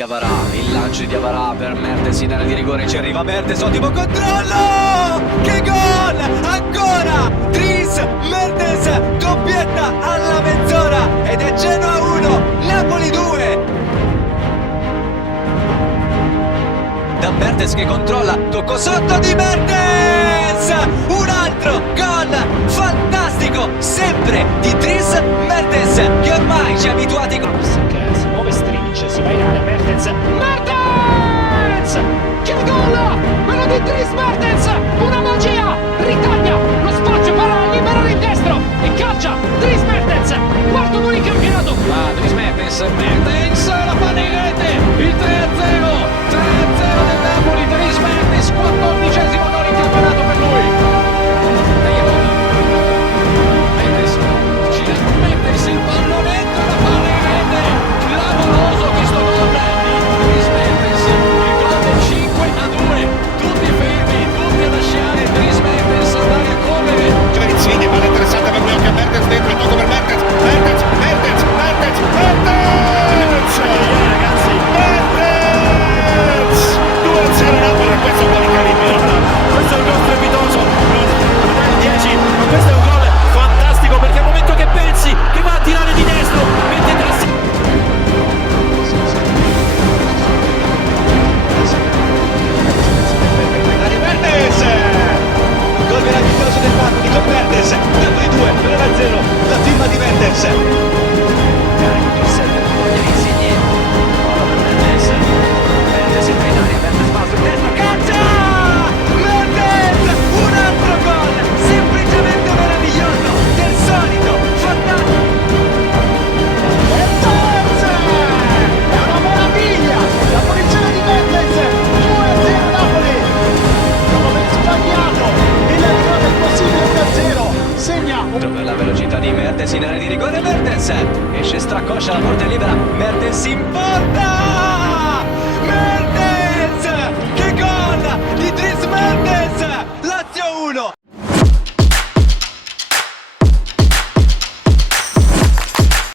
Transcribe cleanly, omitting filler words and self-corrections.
Diawara, il lancio di Diawara per Mertens in area di rigore, ci arriva Mertens, ottimo controllo! Che gol! Ancora! Dries Mertens, doppietta alla mezz'ora ed è Genoa 1, Napoli 2! Da Mertens che controlla, tocco sotto di Mertens! Un altro gol fantastico, sempre di Dries Mertens, che ormai ci ha abituati con... Si muove Strinic, si va in area Mertens. Mertens! Che gol! Quello di Dries Mertens! Una magia! Ritaglia lo spazio per liberare il destro e calcia Dries Mertens! Quarto gol in campionato! Va Dries Mertens, Mertens, la palla in rete! Il 3-0! 3-0 del Napoli, Dries Mertens, 14esimo gol in campionato per lui! Mertens, gira Mertens, il pallonetto e la palla in rete! Clamoroso questo gol di Dries Mertens, il gol del 5-2, tutti fermi, tutti a lasciare Dries Mertens andare a correre. Insigne, palla interessante per lui anche a Mertens, dentro il tocco per Mertens, Mertens, Mertens, Mertens, Mertens! Ragazzi, Mertens! 2-0 Napoli, questo è un gol incredibile, questo è un gol strepitoso, non è il 10, ma questo è un gol fantastico perché al momento che pensi che va a tirare di destro, mette tra sé. Mertens! Gol meraviglioso del Napoli con Mertens, Napoli 2, 3-0, la firma di Mertens. Carico il 7, Insigne, palla per Mertens, Mertens entra in aria, Mertens va sul destro, calcia! Mertens! Un altro gol, semplicemente meraviglioso, del solito, fantastico! Mertens! È una meraviglia! La punizione di Mertens! 2-0 Napoli! Dopo aver sbagliato il rigore del possibile 1-0 segna Per la velocità di Mertens in area di rigore, Mertens esce, stracoscia, la porta è libera, Mertens in porta!